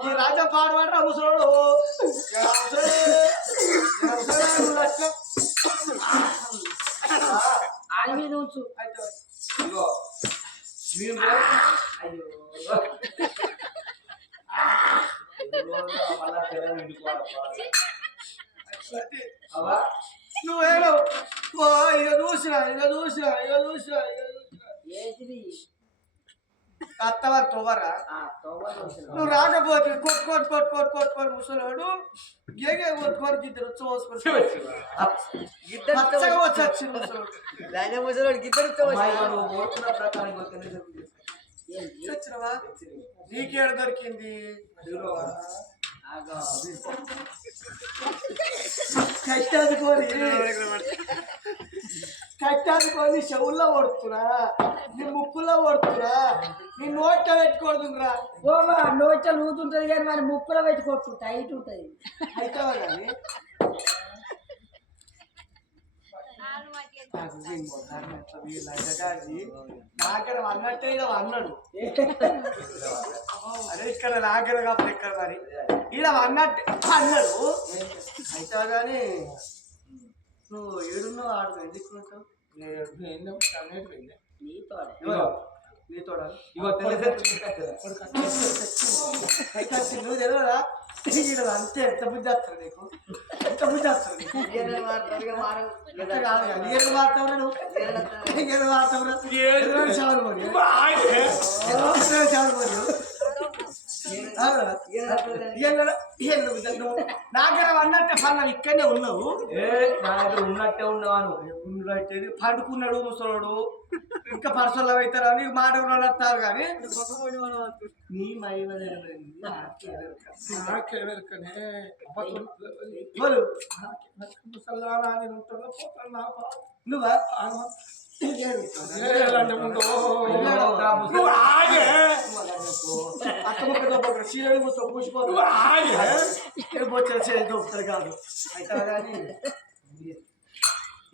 ఈ రాజా పాడమంటారా ముసలోడు ఏ అవసరం? ఏ అవసరం? నువ్వు అట్లా. ఆడి మీద ఉంచు అయితే ఇదిగో మీరు కూడా- అయ్యో మళ్ళా తెర నిండుకోవాలి సరే. అవ్వా నువ్వేను ఓ ఇక చూసినా ఇక చూసినా ఇక చూసినా ఇక చూసినా ఏంటిది అత్తవారు తోవరా ఆ తోవ చూసిన నువ్వు రాకపోతే కొట్టు కొట్టుకొని ముసలోడు. ఏగే కొట్టుకొని ఇద్దరు వచ్చి వచ్చి ముసలోడు. కోరుకున్న ప్రకారం వచ్చినవా నీకేడ దొరికింది? ఆగో. కష్టాది కోరి. కష్టాది కోరి చెవుల్లో పడుతున్నా నీ ముక్కుల్లో పడుతున్నా నీ నోట్లో పెట్టుకోడుదురా ఓమా నోట్ల ఉంటది కానీ మరి ముక్కులో పెట్టుకోవచ్చు. టైట్ ఉంటది. అయితావా కానీ నాగర అన్నట్టే ఇక అన్నాడు. అదే ఇక్కడ నాగర కాకపోతే ఇక్కడ మరి. ఈడ అన్నట్టు అన్నాడు. అయితే కానీ నువ్వు ఏడున్నావు ఆడు? ఎందుకు ఉంటావు నువ్వు తెలియదా అంతే ఎంత బుద్ధి వస్తుంది నీకు ఎంత బుద్ధి వస్తుంది ఏడు వాడతావురా నువ్వు ఏడు వాడతావురా ఏడు చాలు చాలు మరి నాగర అన్నట్టే పన్న ఇక్కడనే ఉన్నావు ఏ నా దగ్గర ఉన్నట్టే ఉన్నావాను ఉన్నట్టేది పండుకున్నాడు ముసలోడు ఇంకా పర్సలు అవుతారు అని మాట వస్తారు కానీ నీ మహిమ తెలియదు. నాకే ఎరుక. బోలు. నువ్వా నువ్వు ఆగే. అక్క ముక్క దొబ్బకు కూర్చో ముక్క పూసిపోతుంది ఇక్కడ బొచ్చలు చేసి దొబ్బుతారు కాదు అయితే కానీ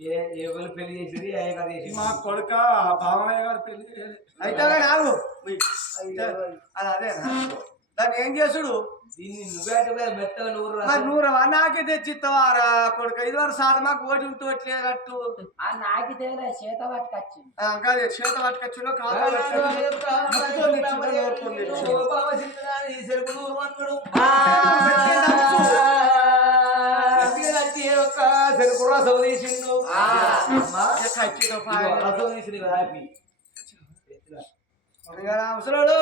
ఏ ఎవరు పెళ్ళి చేసింది ఏ కథ చేసింది మా కొడుక భావనయ్య గారు పెళ్ళి అయితే కానీ ఆగు అది అదే దాన్ని ఏం చేసుడు దీన్ని నువ్వే అంటే మెత్తగా నూరు నూరవా నాకే తెచ్చిస్తావారా కొడుక ఇది వరకు సాధ మాకు ఓటి ఉంటూ అట్టు ఆ నాకి తేలే చేత పట్టుకొచ్చింది కాదు చేత పట్టుకొచ్చులో కాదు చెరుకు రసం తీసిండు ఖచ్చితంగా రసం తీసింది హ్యాపీ అవసరాడు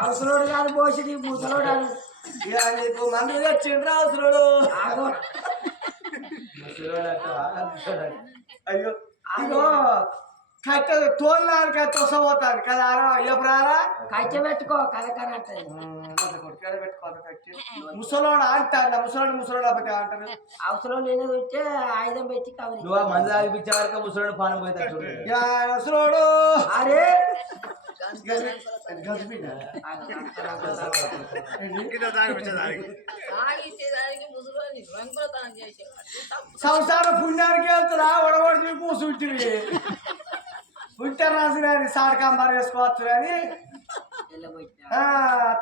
అవసరోడు కాదు పోసిడి ముసలోడు ఇక నీకు మందు తెచ్చిండ్రా అవసరాడు అయ్యో ఇగో కట్ట తోలినాక తోసపోతాను కదా ఆరా ఎప్పుడారా? కట్టె పెట్టుకో కలకనంటది ముసలోడు అంటారు ముసలోడు ముసలోడు అప్పటి అంటారు? అవసరం లేనిది ఉంటే ఆయుధం పెట్టి కవరి నువ్వు మందు ఆగిపించే వరకు ముసలోడు పానం ఇక ముసలోడు! అరే! సంసార పుణ్యానికి వెళ్తున్నా ఒడగొడి కూర్చుంటివి ఉంటే రాజు కానీ సాడకాంబార్ వేసుకోవచ్చు కానీ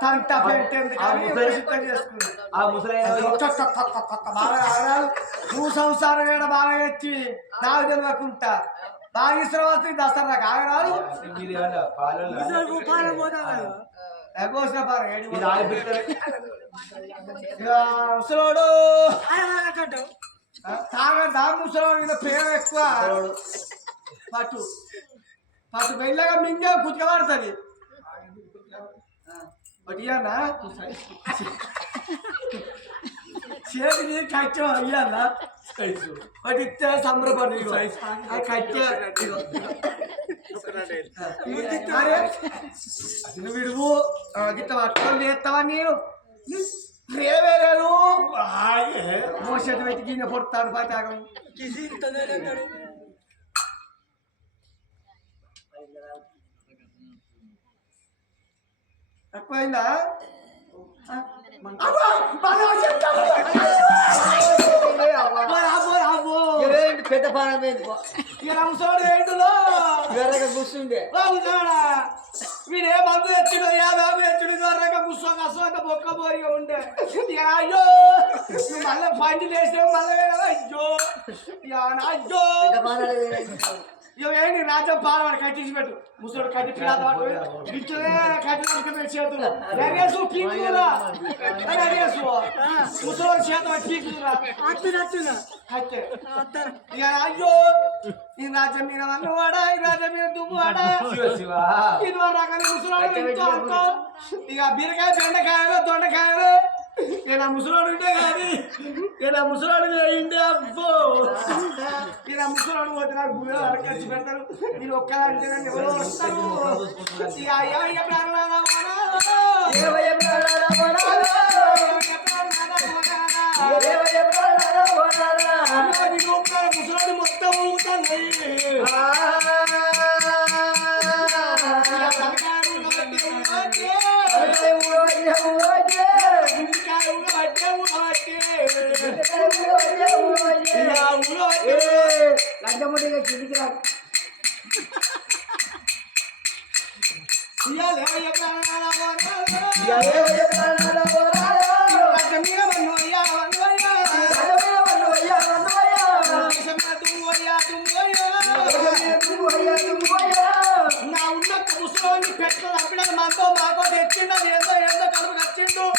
తంట పెంట ఎందుకు ఆ అని ముసలి- సిద్ధం చేసుకున్నా ఆ ముసలైన టక్ టక్ టక్ టక్ టక్ బాగా ఆడాలి. నువ్వు సంసారం వేడ బాగా ఎత్తి నాకు తెలియకుంటా బాగా ఇష్టం దసరా ఏడి ఇక ముసలోడు. తాగ దా ముసలోడు ప్రేమ ఎక్కువ. పట్టు. పట్టు మెల్లగా మింగే కుతకబడుతుంది. అయ్యానా చేతిని కట్టం అయ్యానా సైజు ఇస్తే సంబరపడి కట్టే ఆ అరే, విడువు గిట్ట పట్టుకొని చేస్తావా నేను రేవేరేలు మోసేది పెట్టి గిన్నె పొడతాడు పతాకం తక్కువైందా? అబ్బా, బాగా చెప్తావు. అబ్బో, అబ్బో, అబ్బో. పెద్ద పానం మీద ఈ రంసోడు ఏంటిలో వేరేగా కూర్చుండే? వీడే మందు తెచ్చుడు యా బాబు తెచ్చుడు దొరక కూర్చోక అసోక బొక్క పోరిగా ఉండే. అయ్యో మళ్ళీ బండి లేసావు మళ్ళీ అయ్యో. అయ్యో. ఏంటి రాజ్యం పాలవాడు కట్టించి పెట్టు. ముసడు కట్టి పీకురా కట్టే. ఇక అయ్యో ఈ రాజ్యం మీద మన్నవాడా ఈ రాజ్యం మీద దుమ్మువాడా మా రకాల అనుకో. ఇక బీరకాయ బెండకాయలు దొండకాయలు. ఇలా ముసలోడు ఉంటే కానీ ఇలా ముసలాడు అయింది అబ్బో. ఇలా ముసలాడు పోతే నాకు గుళ్ళు అడగచ్చి పెడతారు. మీరు ఒక్కలాంటి ఎవరో వస్తారు. అయ్యా అయ్యో ఇక ప్రాణాల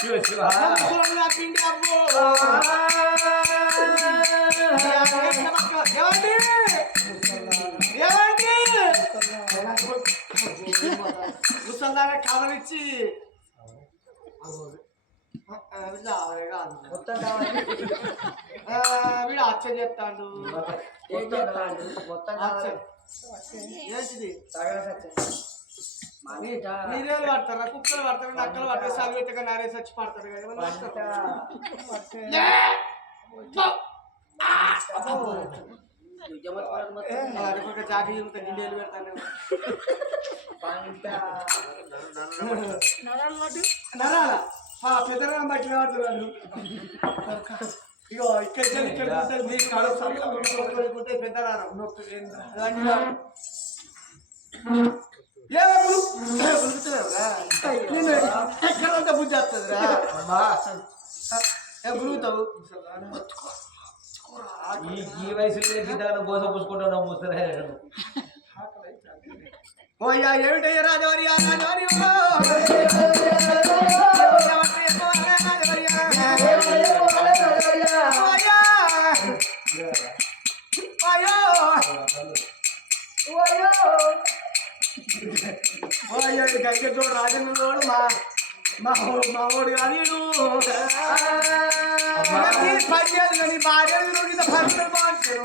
శివ శివ పిండి అబ్బో ఏమండి ఏమండి ముసల్దానే కవర్ ఇచ్చి వీడు అచ్చ చెప్తాడు? ఏం మొత్తం ఏంటిది మీరేళ్ళు పడతారా? కుక్కలు పడతారు? నక్కలు పడతారు? వచ్చి పడతారు కదా ఏమన్నా పడతారు. లే! పో! ఏ, అది ఒక జాకి ఉంటే గిండేలు పెడతాను. నరాలా ఆ, పెద్దరాం బట్టి వాడుతున్నాను ఇగో ఇక్కడ ఇక్కడ మీ కాడ సరిగ్గా పెద్దరారం అలాంటి ఎక్కడంతా బుద్ధి వస్తుందిరా గురుగుతావు ఈ ఈ వయసులో గీతాలను గోస పూసుకుంటాను ముసలే ఓయ్యా ఏమిటయ్యా రాజవరి ఆ రాజవరి ఓ! ఓయ్యా! అయ్యో! గంగెట్టోడు రాజన్నోడు మా మా ఓ- మా ఓడు కాదు ఈడు. మనకి పని చేయదు కానీ భార్య కింద పనులు బాగుంటారు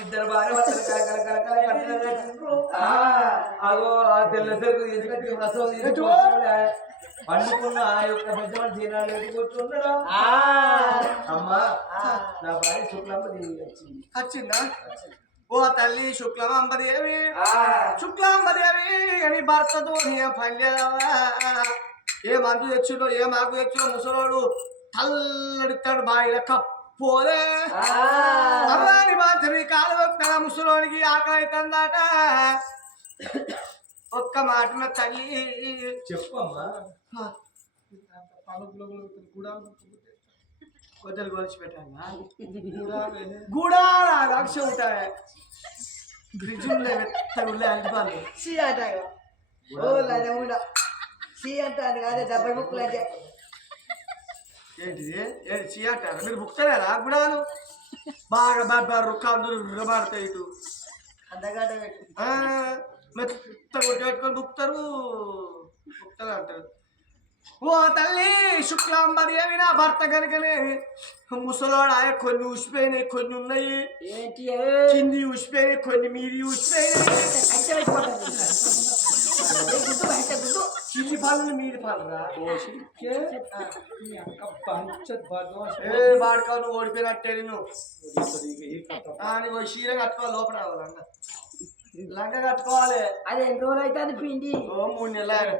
ఇద్దరు భార్య. అగో తెల్ల రసం తీసుకొచ్చి పండుకున్న ఆ యొక్క పెద్ద మనిషి ఈనాడు ఎటు కూర్చున్నాడు అమ్మా నా భార్య శుక్లమ్మ దేవి వచ్చింది. వచ్చిందా? ఓ తల్లి శుక్లమాంబదేవి శుక్లాంబదేవి అని భర్తతో నీ పల్లెదవా ఏ మందు తెచ్చుడో ఏ మాకు తెచ్చుడో ముసలోడు తల్లడితాడు బాయిల కప్పోలే. అమ్మాని బాధరి కాలు ముసలోనికి ఆకలి అవుతుందట. ఒక్క మాటన తల్లి. చెప్పు అమ్మా వద్దలు కొలిచి పెట్టాను? గూడాల లక్ష ఉంటాయి సి అంటాడు ఓ లడముడ సి అంటాను కాదే డబ్బై ముక్కలు అంటే. ఏంటిది? ఏంటి చీ అంటారు? మీరు బుక్తలేరా గుడాలు బాగా బాబారు కందులు విరబాడతాయి ఇటు. అందగాట పెట్టు ఆ, మెత్త కొట్టి పెట్టుకొని బుక్తారు బుక్తలు అంటారు ఓ తల్లి శుక్లాంబదేవి నా భర్త కనుకనే ముసలోడాయ కొన్ని ఉసిపోయినాయి కొన్ని ఉన్నాయి ఏంటి కింది ఉసిపోయినాయి కొన్ని మీది ఉసిపోయినాయి చిల్లి పాలు మీది పాలురా ఏ బాడకావు నువ్వు ఓడిపోయినట్టే నేను నీకు చీర కట్టుకోవాలి లోపల రావాలన్న లంగా కట్టుకోవాలి. అది ఎన్ని రోజులు అయితే అది పిండి? ఓ మూడు నెలలు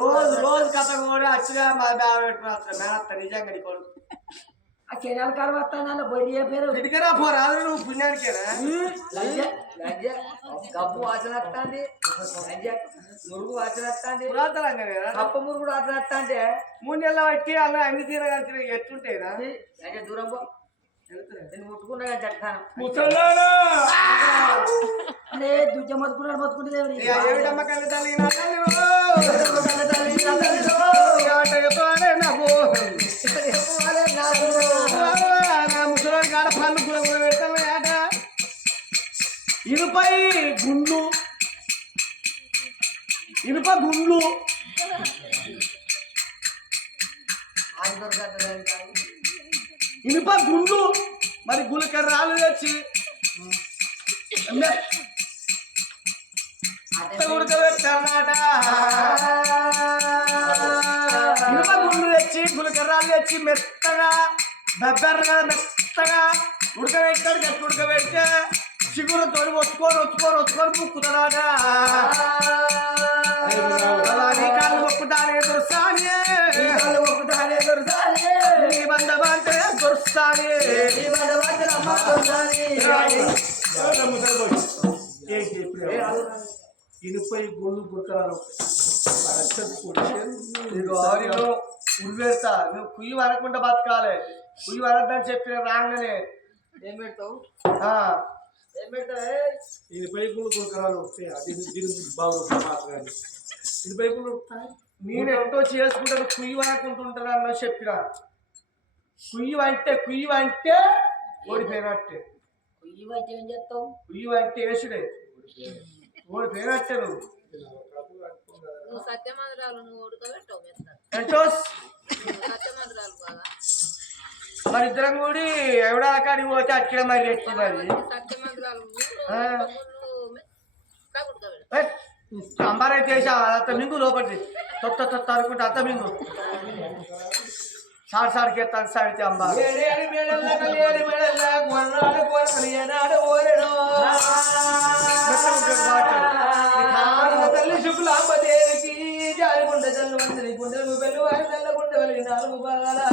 రోజు రోజు కథ కూడా అచ్చిగా మా బ్యాగ్ పెట్టుకుని మేనత్త నిజంగా నీ కొడుకు. ఆ కెనాల్ కాలు వస్తాను బొయ్యి పేరు? ఇటుకరా పోరాదు నువ్వు పుణ్యానికేనా? కప్పు వాసన వస్తుంది. మురుగు వాసన వస్తుంది. కప్ప మురుగుడు వాసన వస్తుంది. మూడు నెలల బట్టి అలా అన్ని తీరగలిసిన ఎట్లుంటాయిరా లంజ దూరం పో. నేను ముట్టుకున్నా కానీ చెప్తాను ముసలాడా అరే దుడ్డ మొత్తుకున్నాడు మొత్తుకుంటుంది ఎవరి ఏమిటమ్మ కన్న తల్లి నా తల్లి ఓ, ఏమిటమ్మ కన్న తల్లి నా తల్లి ఓ, ఏమంట చెప్పాలే నాకు నా ముసలి కాడ పళ్ళు కూడా కూడా పెడతాను ఆట ఇనుపై గుండ్లు ఇనుప గుండ్లు ఆది దొరకట్లేదు ఇనుప గుండ్లు మరి గులక రాళ్ళు తెచ్చి. ఉడకబెట్టామాట ఇనుప గుండ్లు తెచ్చి గులక రాళ్ళు తెచ్చి మెత్తగా బెబ్బెర్రగా మెత్తగా ఉడకబెట్టాడు. గట్టి ఉడకబెట్టే చిగురుతో ఒత్తుకొని ఒత్తుకొని ఒత్తుకొని ముక్కుతాడాట నీ కాళ్ళు మొక్కుతానే దొరుస్తానే కాళ్ళు మొక్కుతానే దొరుస్తానే నీ బంధమంటే ఇప్పుడు ఇనుపై గుళ్ళు గుర్తరాలు ఇదిగో నేను ఉరివేస్తా. నువ్వు కుయ్యి వరకుండా బతకాలి. కుయ్యి వరద్దని చెప్పిన రాగానే. ఏం పెడతావు? ఆ, ఏం పెడతావు? ఇనుపై గుళ్ళు గుర్తరాలు వస్తాయి. అది దీని బాగుంటుంది మాత్రమే ఇనుపై గుళ్ళు వస్తాయి? నేను ఎంతో చేసుకుంటాను. కుయ్యి వరకుంటుంటాను అన్న చెప్పిన. కుయ్యి అంటే కుయ్యి అంటే ఓడిపోయినట్టే. పొయ్యి వచ్చి ఏం చేస్తావు? కుయ్యి అంటే వేసుడే ఓడిపోయినట్టే నువ్వు. నువ్వు సత్యమంత్రాలు నువ్వు ఉడకబెట్టవు మెత్త ఎంతో సత్యమంత్రాలు బాగా మరి ఇద్దరం కూడి ఎవడా కాడికి పోతే అక్కడ మరి ఎట్టి మరి సత్యమంత్రాలు ఆ. మెత్తగా ఉడకబెడతావు అంబారే చేసా అంత మింగు లోపలికి. తొత్త తొత్త అనుకుంటే అంత మింగు. సార్ సార్ కేతాను సాడితే అంబా ఏడేడు మేడల్ల కలియేడు మేడల్ల కొన్నాడు కొనని ఏనాడు ఓరెడు. తల్లి శుక్లాంబ దేవికి జారిగుండ జల్లు వందరి గుండెలు బెల్లు వారి తెల్ల గుండె వలిగి నాలుగు భాగాలాలి.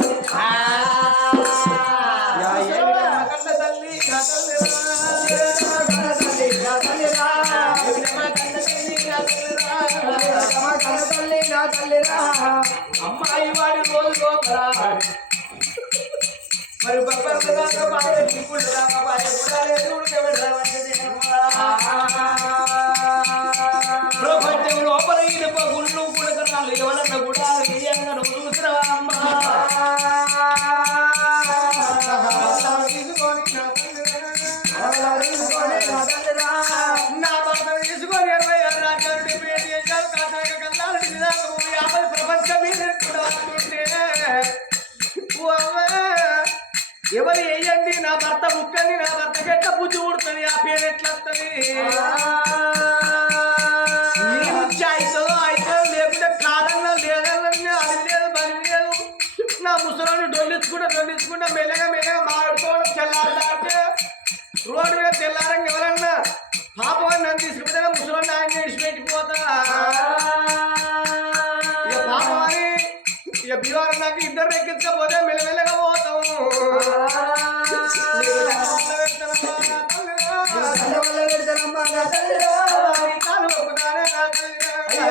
కూడా లేదు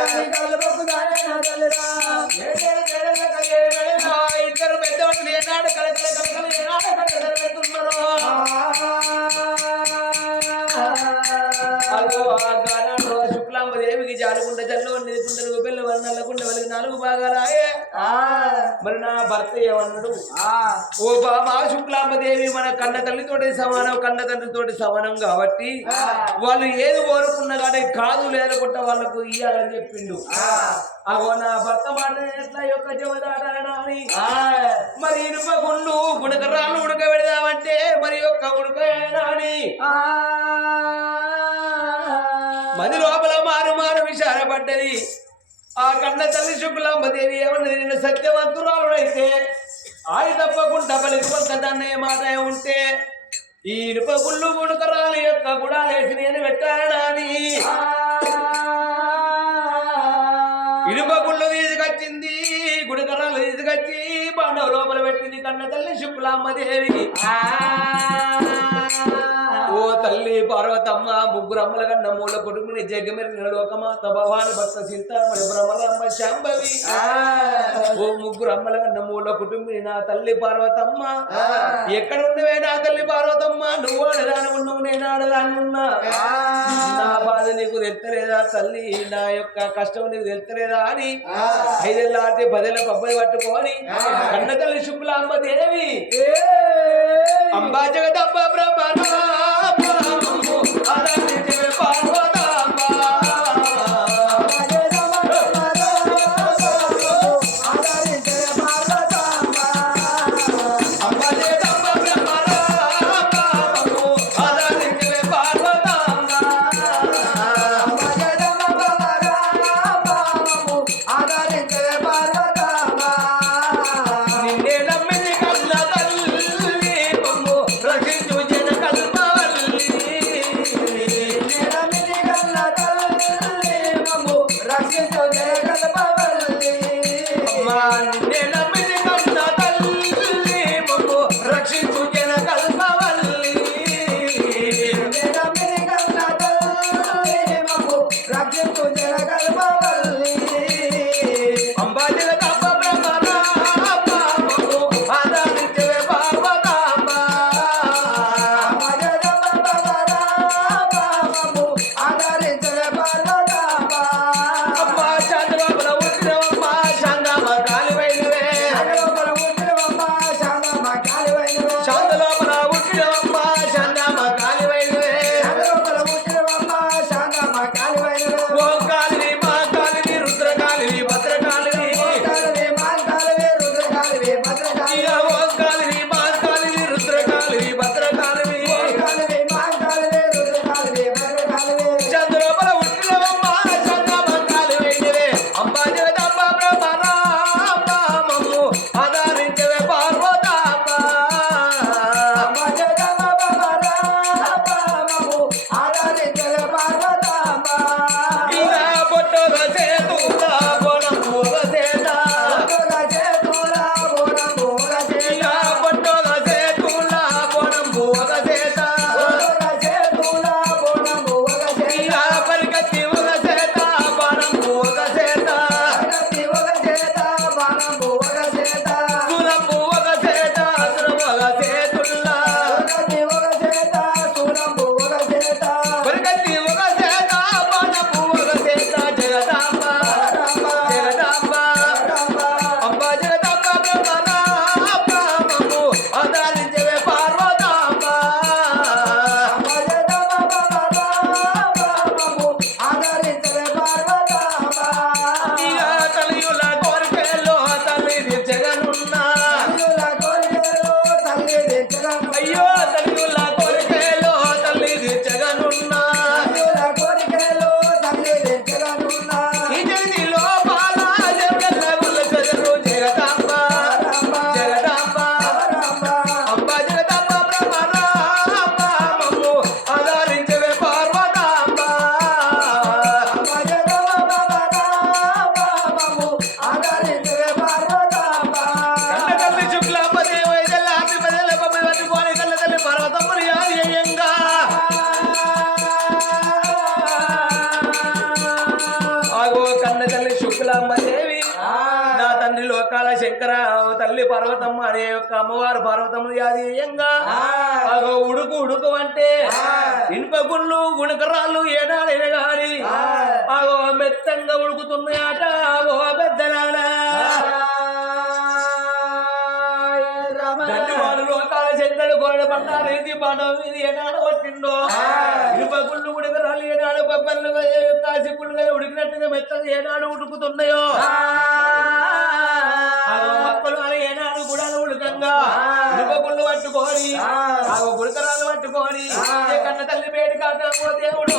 কাল భర్త ఏమన్నాడు? ఓ బాబా శుక్లాంబ దేవి మన కన్న తల్లితోటి సమానం కన్న తండ్రితోటి సమానం కాబట్టి వాళ్ళు ఏది కోరుకున్నా కానీ కాదు లేదనుకుంటా వాళ్ళకు ఇయ్యాలని చెప్పిండు. అగో నా భర్త మాట ఎట్లా యొక్క అని. మరి ఇనుప గుండు గుణకరాలు ఉడకబెడదామంటే మరి యొక్క ఉడకని మది లోపల మారు మారు విచారపడ్డది ఆ కన్న తల్లి శుక్లాంబదేవి ఏమన్నది? నేను సత్యవంతురాలుడైతే ఆయి తప్పకుండా పలికి పలకదన్నే మాట ఉంటే ఈ ఇనుప గుళ్ళు గుణకరాలు యొక్క గుడాలేసి నేను పెట్టానా అని. ఇనుప గుళ్ళు తీసుకొచ్చింది గుడికరాలు తీసుకొచ్చి బండవ లోపల పెట్టింది కన్న తల్లి శుభలాంబదేవి ఆ తల్లి పార్వతమ్మ ముగ్గురు అమ్మల కన్న మూల కుటుంబిని జగమెరిగిన లోకమాత భవాని భక్త చింతామణి భ్రమరమ్మ శాంభవి ఓ ముగ్గురు అమ్మల కన్న మూల కుటుంబిని నా తల్లి పార్వతమ్మ. ఎక్కడ ఉన్నవే నా తల్లి పార్వతమ్మ? నువ్వు ఆడదాని ఉన్నావు నేను ఆడదాని ఉన్నా. నా బాధ నీకు తెలుస్తలేదా తల్లి? నా యొక్క కష్టం నీకు తెలుస్తలేదా అని. ఐదేళ్ళ ఆడితే పదేళ్ళ పబ్బది పట్టుకొని కన్న తల్లి శుక్లాంబ దేవి అంబా జగదంబ బ్రహ్మరామ 解放 నా తండ్రి లోకాల శంకర తల్లి పర్వతమ్మ అనే యొక్క అమ్మవారు పర్వతమ్మ యాదీయంగా ఉడుకు ఉడుకు అంటే ఇనుప గుళ్ళు గుణకరాళ్ళు ఏనాడైనా గాని ఆగో మెత్తంగా ఉడుకుతున్నాయట ఓ పెద్దలారా ఇది బాణం ఇది ఏనాడు కొట్టిండో ఇనుప గుళ్ళు ఉడకరాలు ఏనాడు పబ్బళ్ళు కాసి గుళ్ళు ఉడికినట్టుగా మెత్తగా ఏనాడు ఉడుకుతున్నాయో? మొక్కలు అలా ఏనాడు గుడాలు ఉడకంగా? ఇనుప గుళ్ళు పట్టుకొని గుడకరాలు పట్టుకొని కన్న తల్లి వేడి కాట దేవుడు?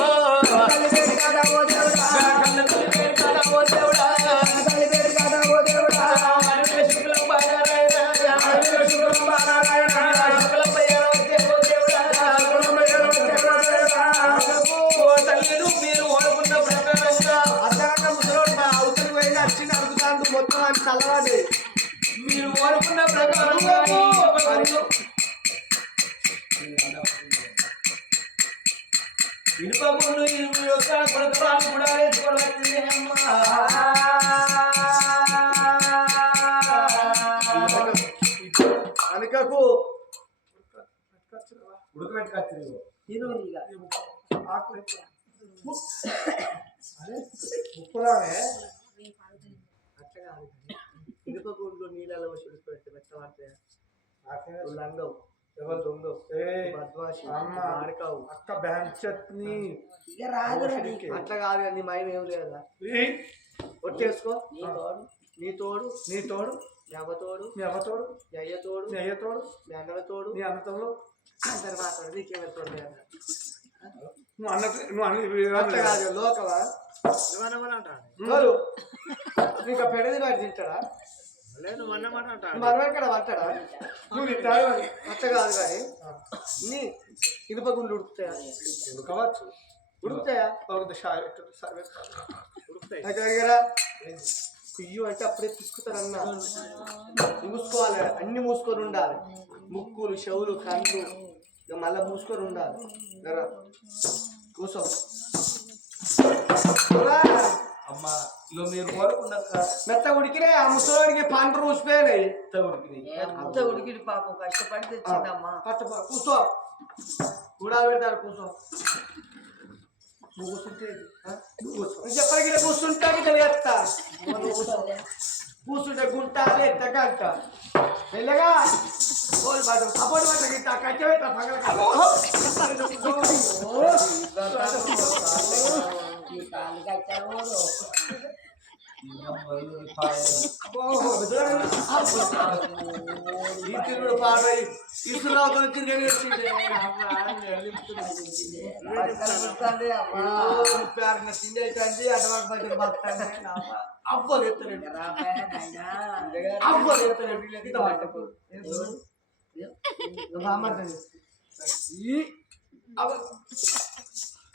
కన్న తల్లి ముప్పదానే ఇనుప గుండు నీళ్ళలో వచ్చి పెడితే పెట్టమంటే లంగవు ఎవరు ఏ బద్మాషి అమ్మ. ఆడకావు అక్క బ్యాంక్ చట్నీ అట్లా కాదు కానీ మయం ఏం లేదా ఒట్టేసుకో నీ తోడు నీ తోడు మీ అవ్వ తోడు తోడు మీ అయ్య తోడు నీ అయ్య తోడు మీ అన్నల తోడు నీ అన్న తోడు అందరు మాట్లాడు నీకేమైనా తోడు? నువ్వు అన్న నువ్వు అట్లా అన్న కాదు లోకవా తోడు నీకు ఆ పెడది వాడు తింటాడా? మనం ఎక్కడ పట్టాడా నువ్వు తింటావు మరి. అట్లా కాదు కానీ నీ ఇనుప గుండు ఉడుకుతాయా? ఉడకవచ్చు ఉడుకుతాయా. దగ్గర కుయ్యు అంటే అప్పుడే తీసుకుతారన్న మూసుకోవాలి అన్ని మూసుకొని ఉండాలి. ముక్కులు చెవులు కళ్ళు ఇక మళ్ళీ మూసుకొని ఉండాలి. కూర్చో. అమ్మా ఇగో మీరు కోరుకున్నాక మెత్త ఉడికిరే ఆ ముసలోడికి పండ్రు ఊసిపోయినాయి ఎంత ఉడికింది అంత ఉడికిడి పాపం కష్టపడి తెచ్చిందమ్మా. పట్టు పో, కూర్చో. కూడాలు పెడతారు కూర్చో. నువ్వు కూర్చుంటే ఆ? నువ్వు కూర్చో. నేను చెప్పగలిగిన కూర్చుంటా ఇట్లా చేస్తా నువ్వు కూర్చో. కూర్చుంటే గుంట లేత గంట. మెల్లగా ఓల్ బాట సపోర్ట్ బాట గిట్ట కట్టె పెట్ట పగల ఈ కాలు కట్టారు ఈ తిరుగుడు పాట ఇసురావుతో తిరిగి తిండి అయిపోయింది అడ్వాన్స్ అవ్వలు ఎత్తలేడు అవ్వలు ఎత్తలేడు ఈ అవ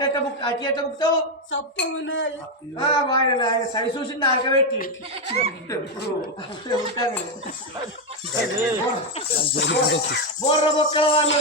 ఎట్ట బుక్ అట్టి ఎట్ట బుక్తావు? ఆ, ఆయన ఆయన సరి చూసి నాకబెట్టి బోర్ర బొక్కల వాళ్ళు